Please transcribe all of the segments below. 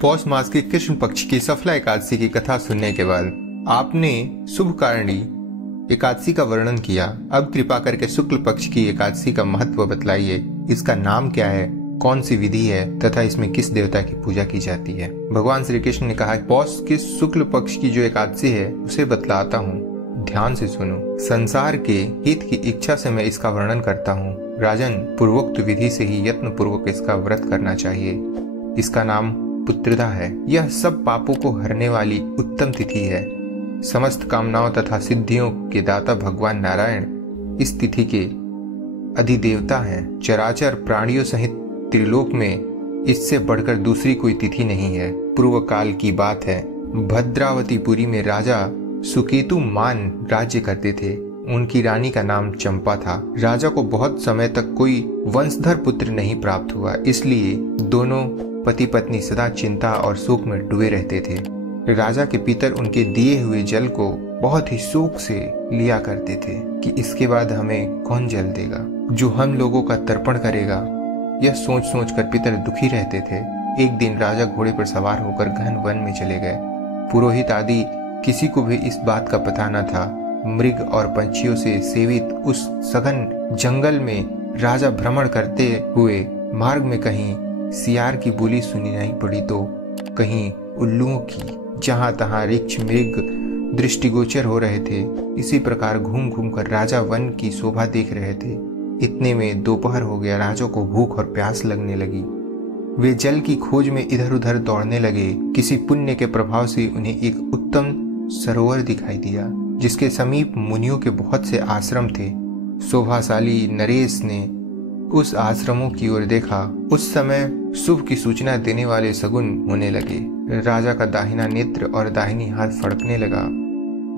पौष मास के कृष्ण पक्ष की सफला एकादशी की कथा सुनने के बाद आपने शुभ कारणी एकादशी का वर्णन किया। अब कृपा करके शुक्ल पक्ष की एकादशी का महत्व बतलाइए। इसका नाम क्या है, कौन सी विधि है तथा इसमें किस देवता की पूजा की जाती है। भगवान श्री कृष्ण ने कहा, पौष के शुक्ल पक्ष की जो एकादशी है उसे बतलाता हूँ, ध्यान से सुनो। संसार के हित की इच्छा से मैं इसका वर्णन करता हूँ। राजन, पूर्वोक्त विधि से ही यत्न पूर्वक इसका व्रत करना चाहिए। इसका नाम पुत्रदा है। यह सब पापों को हरने वाली उत्तम तिथि है। समस्त कामनाओं तथा सिद्धियों के दाता भगवान नारायण इस तिथि के अधिदेवता हैं। चराचर प्राणियों सहित त्रिलोक में इससे बढ़कर दूसरी कोई तिथि नहीं है। पूर्व काल की बात है, भद्रावतीपुरी में राजा सुकेतु मान राज्य करते थे। उनकी रानी का नाम चंपा था। राजा को बहुत समय तक कोई वंशधर पुत्र नहीं प्राप्त हुआ, इसलिए दोनों पति पत्नी सदा चिंता और शोक में डूबे रहते थे। राजा के पितर उनके दिए हुए जल को बहुत ही शौक से लिया करते थे कि इसके बाद हमें कौन जल देगा जो हम लोगों का तर्पण करेगा। यह सोच सोच कर पितर दुखी रहते थे। एक दिन राजा घोड़े पर सवार होकर गहन वन में चले गए। पुरोहित आदि किसी को भी इस बात का पता न था। मृग और पंछियों से सेवित उस सघन जंगल में राजा भ्रमण करते हुए मार्ग में कहीं सियार की बोली सुनी नहीं पड़ी तो कहीं उल्लुओं की। जहां तहां रिक्ष मृग दृष्टिगोचर हो रहे थे। इसी प्रकार घूम घूम कर राजा वन की शोभा देख रहे थे। इतने में दोपहर हो गया। राजा को भूख और प्यास लगने लगी। वे जल की खोज में इधर उधर दौड़ने लगे। किसी पुण्य के प्रभाव से उन्हें एक उत्तम सरोवर दिखाई दिया जिसके समीप मुनियों के बहुत से आश्रम थे। शोभाशाली नरेश ने उस आश्रमों की ओर देखा। उस समय शुभ की सूचना देने वाले शगुन होने लगे। राजा का दाहिना नेत्र और दाहिनी हाथ फड़कने लगा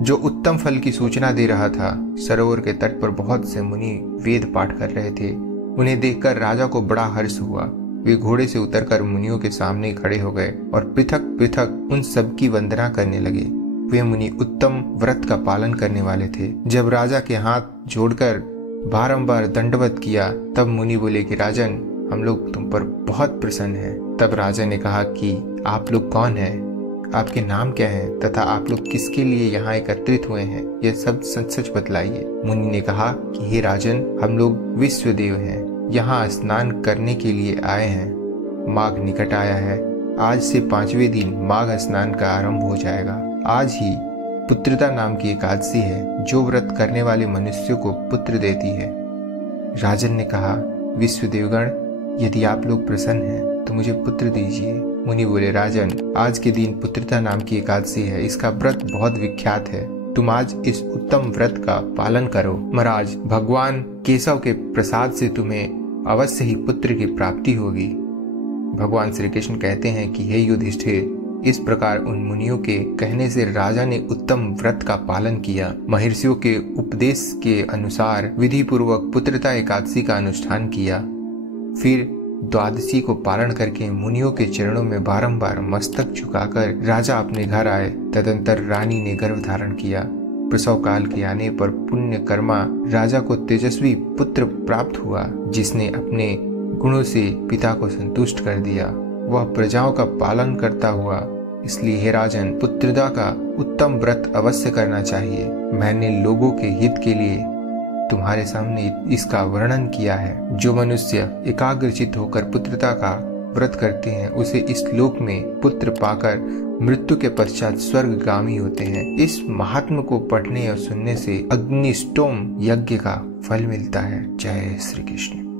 जो उत्तम फल की सूचना दे रहा था। सरोवर के तट पर बहुत से मुनि वेद पाठ कर रहे थे। उन्हें देखकर राजा को बड़ा हर्ष हुआ। वे घोड़े से उतरकर मुनियों के सामने खड़े हो गए और पृथक पृथक उन सब की वंदना करने लगे। वे मुनि उत्तम व्रत का पालन करने वाले थे। जब राजा के हाथ जोड़कर बारंबार दंडवत किया तब मुनि बोले कि राजन, हम लोग तुम पर बहुत प्रसन्न हैं। तब राजा ने कहा कि आप लोग कौन हैं, आपके नाम क्या है तथा आप लोग किसके लिए यहाँ एकत्रित हुए हैं, यह सब सच सच बतलाइए। मुनि ने कहा कि हे राजन, हम लोग विश्वदेव हैं, यहाँ स्नान करने के लिए आए हैं। माघ निकट आया है। आज से 5वें दिन माघ स्नान का आरंभ हो जाएगा। आज ही पुत्रदा नाम की एकादशी है जो व्रत करने वाले मनुष्यों को पुत्र देती है। राजन ने कहा, विश्वदेवगण, यदि आप लोग प्रसन्न हैं तो मुझे पुत्र दीजिए। मुनि बोले, राजन, आज के दिन पुत्रदा नाम की एकादशी है। इसका व्रत बहुत विख्यात है। तुम आज इस उत्तम व्रत का पालन करो। महाराज, भगवान केशव के प्रसाद से तुम्हें अवश्य ही पुत्र की प्राप्ति होगी। भगवान श्री कृष्ण कहते हैं कि हे युधिष्ठिर, इस प्रकार उन मुनियों के कहने से राजा ने उत्तम व्रत का पालन किया। महर्षियों के उपदेश के अनुसार विधि पूर्वक पुत्रदा एकादशी का अनुष्ठान किया। फिर द्वादशी को पारण करके मुनियों के चरणों में बारंबार मस्तक झुकाकर राजा अपने घर आए। तदंतर रानी ने गर्भ धारण किया। प्रसव काल के आने पर पुण्य कर्मा राजा को तेजस्वी पुत्र प्राप्त हुआ जिसने अपने गुणों से पिता को संतुष्ट कर दिया। वह प्रजाओं का पालन करता हुआ। इसलिए हे राजन, पुत्रदा का उत्तम व्रत अवश्य करना चाहिए। मैंने लोगों के हित के लिए तुम्हारे सामने इसका वर्णन किया है। जो मनुष्य एकाग्रचित होकर पुत्रदा का व्रत करते हैं उसे इस लोक में पुत्र पाकर मृत्यु के पश्चात स्वर्गगामी होते हैं। इस महात्म को पढ़ने और सुनने से अग्निष्टोम यज्ञ का फल मिलता है। जय श्री कृष्ण।